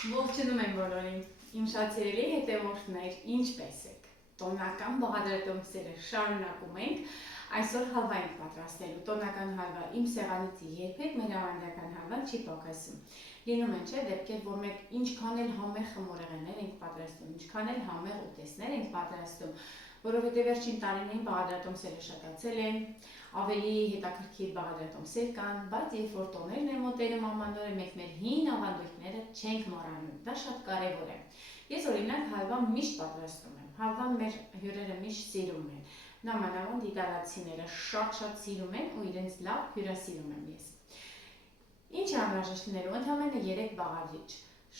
Ողջունում եմ բոլորին, իմ շատ սիրելի հետևորդներ, ինչպե՞ս եք։ Տոնական բաղադրատոմսերը շարունակում ենք, այսօր հալվա ենք պատրաստելու, տոնական հալվա, իմ սեղանից երբեք մեր ավանդական հալվան չի պակասում։ Լինում են չէ դեպքեր, որ մենք ինչքան էլ համեղ խմորեղեններ ենք պատրաստում, ինչքան էլ համեղ ուտեստներ ենք պատրաստում, որովհետև վերջին տարիներին բաղադրատոմսերը շատացել են, ավելի հետաքրքիր բաղադրատոմսեր կան, բայց երբ որ տոներն են մոտենում ամանորը, մենք մեր հին ավանդույթները չենք մոռանում, դա շատ կարևոր է։ Ես օրինակ հալվա միշտ պատրաստում եմ, հալվան մեր հյուրերը միշտ սիրում են, նամանավանդ իտալացիները շատ սիրում են ու իրենց լավ հյուրասիրում եմ ես։ Ինչ է անհրաժեշտ լինելու, ընդամենը 3 բաղադրիչ,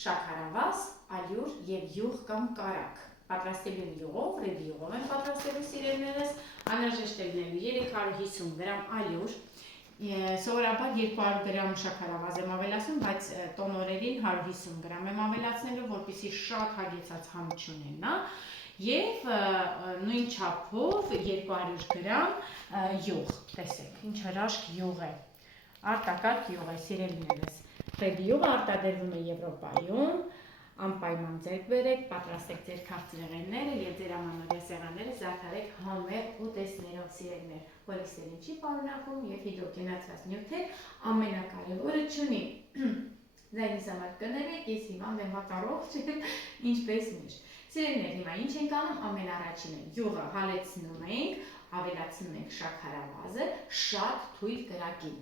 շաքարավազ, ալյուր և յուղ կամ կարագ։ Պատրաստելու եմ յուղով, ռեդի յուղով եմ պատրաստելու սիրելիներս, անհրաժեշտ է լինելու 350 գրամ ալյուր, սովորաբար 200 գրամ շաքարավազ եմ ավելացնում, բայց տոնորերին 150 գրամ եմ ավելացնելու, որպեսզի շատ հագեցած համ չունենա, և նույն չափով 200 գրամ յուղ, տեսեք, ինչ հրաշք յուղ է, արտակարգ յուղ է, սիրելիներս, ռեդի յուղը արտադրվում է Եվրոպայում, անպայման ձեռք բերեք, պատրաստեք ձեր քաղցրեղենները և ձեր ամանորյա սեղանները զարդարեք համեղ ուտեստներով, սիրելիներ, խոլեստերին չի պարունակում և հիդրոգենացված նյութեր, ամենակարևորը չունի։ Դա ինձ համար կներեք, ես հիմա մեղվատառողջ եմ, ինչպես միշտ։ Սիրելիներ, հիմա ինչ ենք անում, ամենառաջինը յուղը հալեցնում ենք, ավելացնում ենք շաքարավազը շատ թույլ կրակին,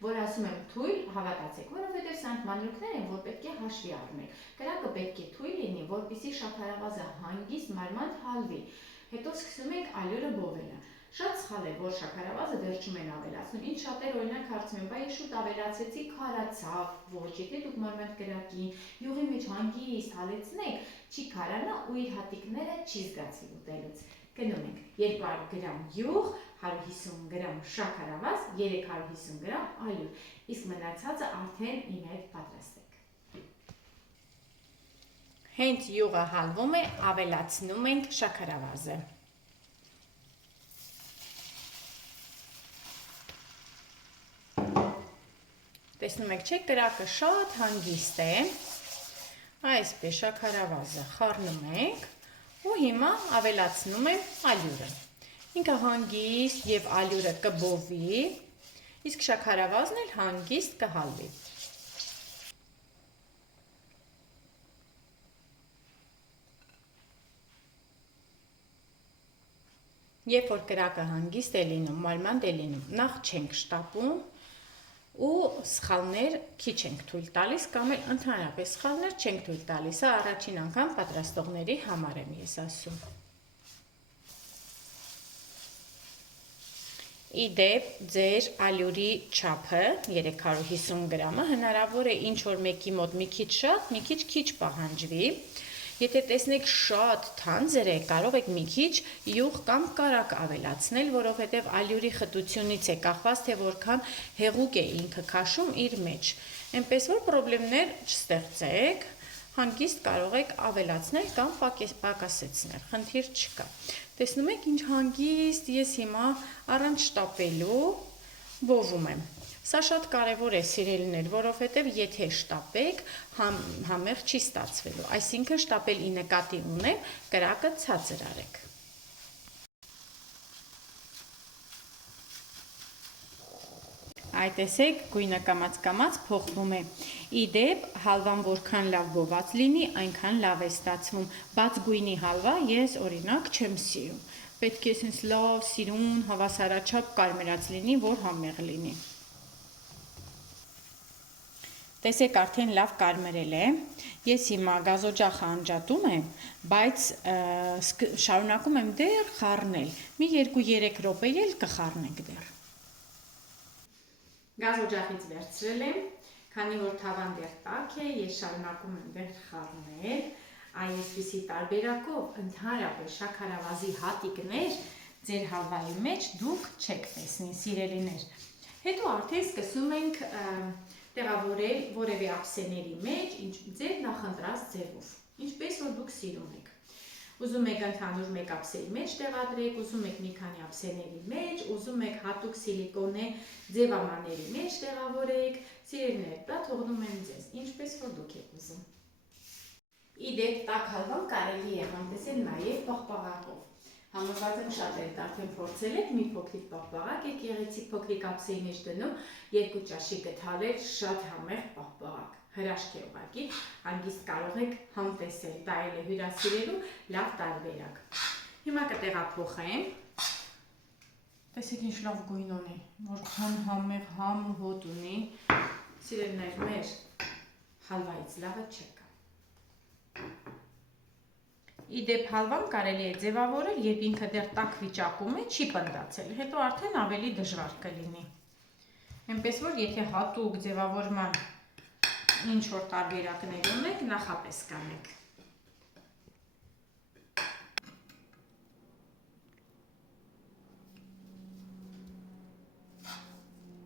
որ ասում եմ թույլ, հավատացեք, որովհետև սրանք մանրուքներ են, որ պետք է հաշվի առնենք։ Կրակը պետք է թույլ լինի, որպեսզի շաքարավազը հանգիստ մարմանդ հալվի։ Հետո սկսում ենք ալյուրը բովելը։ Շատ սխալ է, որ շաքարավազը վերջում են ավելացնում։ Ինչ շատեր օրինակ հարցնում են, բա ես շուտ ավելացեցի, քարացավ, ոչ, եթե դուք մարմանդ կրակին, յուղի մեջ հանգիստ հալեցնեք, չի քարանա ու իր հատիկները չի զգացի ուտելուց։ Գնում ենք 200 գրամ յուղ, 150 գրամ շաքարավազ, 350 գրամ ալյուր, իսկ մնացածը արդեն իմ հետ պատրաստեք։ Հենց յուղը հալվում է, ավելացնում ենք շաքարավազը։ Տեսնում եք, չէ, կրակը շատ հանգիստ է, այսպես շաքարավազը խառնում ենք ու հիմա ավելացնում եմ ալյուրը։ Ինքը հանգիստ և ալյուրը կբովի, իսկ շաքարավազն էլ հանգիստ կհալվի։ Երբ որ կրակը հանգիստ է լինում, մարմանդ է լինում, նախ չենք շտապում ու սխալներ քիչ ենք թույլ տալիս կամ էլ ընդհանրապես սխալներ չենք թույլ տալիս, սա առաջին անգամ պատրաստողների համար եմ ես ասում։ Ի դեպ, ձեր ալյուրի չափը 350 գրամը հնարավոր է ինչ-որ մեկի մոտ մի քիչ շատ, մի քիչ պահանջվի։ Եթե տեսնեք շատ թանձր է, կարող եք մի քիչ յուղ կամ կարագ ավելացնել, որովհետև ալյուրի խտությունից է կախված, թե որքան հեղուկ է ինքը քաշում իր մեջ։ Էնպես որ պրոբլեմներ չստեղծեք, հանգիստ կարող եք ավելացնել կամ պակասեցնել, խնդիր չկա։ Տեսնում եք ինչ հանգիստ ես հիմա առանց շտապելու բովում եմ։ Սա շատ կարևոր է սիրելիներ, որովհետև եթե շտապեք, համեղ չի ստացվելու, այսինքն շտապել ի նկատի ունեմ, կրակը ցածր արեք։ Այ տեսեք, գույնը կամաց փոխվում է։ Ի դեպ, հալվան որքան լավ բոված լինի, այնքան լավ է ստացվում։ Բաց գույնի հալվա ես օրինակ չեմ սիրում։ Պետք է սենց լավ սիրուն, հավասարաչափ կարմրած լինի, որ համեղ լինի։ Տեսեք, արդեն լավ կարմրել է։ Ես հիմա գազօջախը անջատում եմ, բայց շարունակում եմ դեռ խառնել։ Մի 2-3 րոպե էլ կխառնենք դեռ։ Գազօջախից վերցրել եմ, քանի որ թավան դեռ տաք է, ես շարունակում եմ դեռ խառնել, այսպիսի տարբերակով ընդհանրապես շաքարավազի հատիկներ ձեր հալվայի մեջ դուք չեք տեսնի, սիրելիներ։ Հետո արդեն սկսում ենք տեղավորել որևէ ափսեների մեջ, ձեր նախընտրած ձևով, ինչպես որ դուք սիրում եք։ Ուզում եք ընդհանուր մեկ ափսեի մեջ տեղադրեք, ուզում եք մի քանի ափսեների մեջ, ուզում եք հատուկ սիլիկոնե ձևամաների մեջ տեղավորեք, սիրելիներ, դա թողնում եմ ձեզ, ինչպես որ դուք եք ուզում։ Իդեպ տաք հալվան կարելի է համտեսել նաև պաղպաղակով։ Համոզված եմ շատերդ արդեն փորձել եք, մի փոքրիկ պաղպաղակ եք եղեցիկ փոքրիկ ափսեի մեջ դնում, 2 ճաշի գթալեր շատ համեղ պաղպաղակ։ Հրաշք է ուղղակի, հանգիստ կարող եք համտեսել, դա էլ է հյուրասիրելու լավ տարբերակ։ Հիմա կտեղափոխեմ։ Տեսեք ինչ լավ գույն ունի, որքան համեղ համ ու հոտ ունի։ Սիրելիներ, մեր հալվայից լավը չկա։ Իդեպ հալվան կարելի է ձևավորել, երբ ինքը դեռ տաք վիճակում է, չի պնդացել, հետո արդեն ավելի դժվար կլինի։ Այնպես որ եթե հատուկ ձևավորման ինչ որ տարբերակներ ունեք, նախապես կանեք։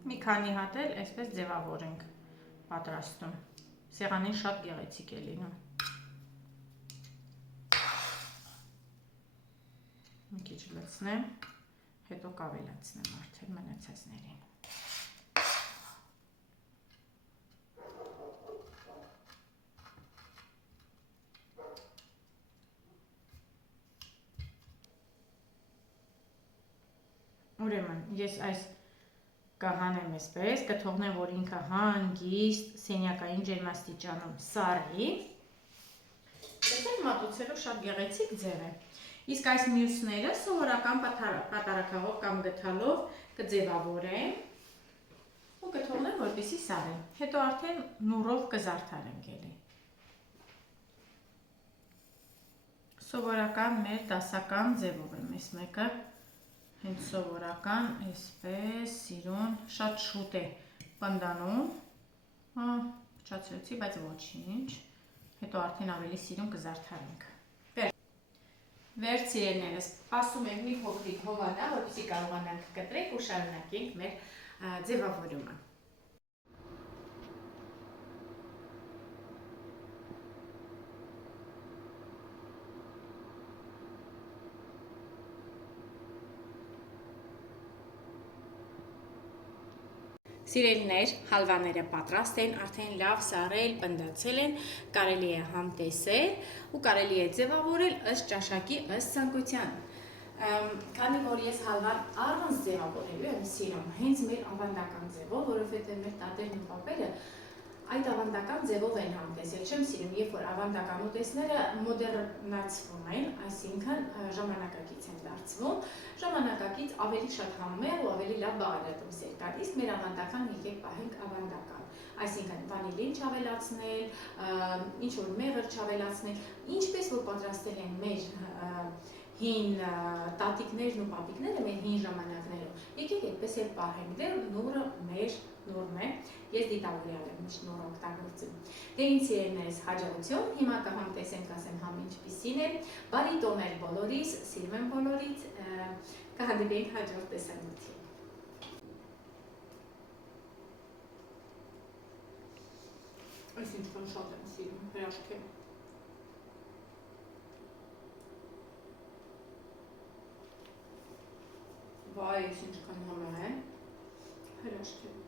Մի քանի հատ էլ այսպես ձևավոր ենք պատրաստում։ Սեղանին շատ գեղեցիկ է լինում։ Մի քիչ լցնեմ, հետո կավելացնեմ արդեն մնացածներին։ Ուրեմն, ես այս կհանեմ այսպես, կթողնեմ, որ ինքը հանգիստ սենյակային ջերմաստիճանում սառի։ Տեսեք, մատուցելու շատ գեղեցիկ ձև է։ Իսկ այս մյուսները սովորական պատարագով կամ գթալով կձևավորեմ ու կթողնեմ, որպեսզի սառեն։ Հետո արդեն նուրով կզարդարենք էլի։ Սովորական մեր դասական ձևով եմ այս մեկը։ Հենց սովորական, այսպես, սիրուն, շատ շուտ է պնդանում, փչացրեցի, բայց ոչինչ, հետո արդեն ավելի սիրուն կզարդարենք։ Վերջ սիրելիներս, ասում եմ մի փոքրիկ հովանա, որպեսզի կարողանանք կտրենք ու շարունակենք մեր ձևավորումը։ Սիրելիներ, հալվաները պատրաստ են, արդեն լավ սառել, պնդացել են, կարելի է համտեսել ու կարելի է ձևավորել ըստ ճաշակի, ըստ ցանկության։ Քանի որ ես հալվան առանց ձևավորելու եմ սիրում, հենց մեր ավանդական ձևով, որովհետև մեր տատերն ու պապերը այդ ավանդական ձևով են համտեսել, չեմ սիրում, երբ որ ավանդական ուտեստները մոդեռնացվում են, այսինքն ժամանակակից են դարձվում, ժամանակակից ավելի շատ համեղ ու ավելի լավ բաղադրատոմսեր կան, իսկ մեր ավանդական եկեք պահենք ավանդական, այսինքն վանիլին չավելացնել, ինչ-որ մեղր չավելացնել, ինչպես որ պատրաստել են մեր հին տատիկներն ու պապիկները մեր հին ժամանակներում, եկեք այդպես էլ պահենք, դեռ նուրը մեր նուրն է, ես դիտավորյալ եմ, միշտ նուր օգտագործում։ Դե ինձ սիրելիներս հաջողություն, հիմա կհամտեսենք, ասեմ համ ինչպիսին է, բարի տոներ բոլորիս, սիրում եմ բոլորից, կհանդիպենք հաջորդ տեսանյութին։ Այս ինչքան շատ եմ սիրում, հրաշք է։ Վայ, ես ինչքան համեղ է, հրաշք է։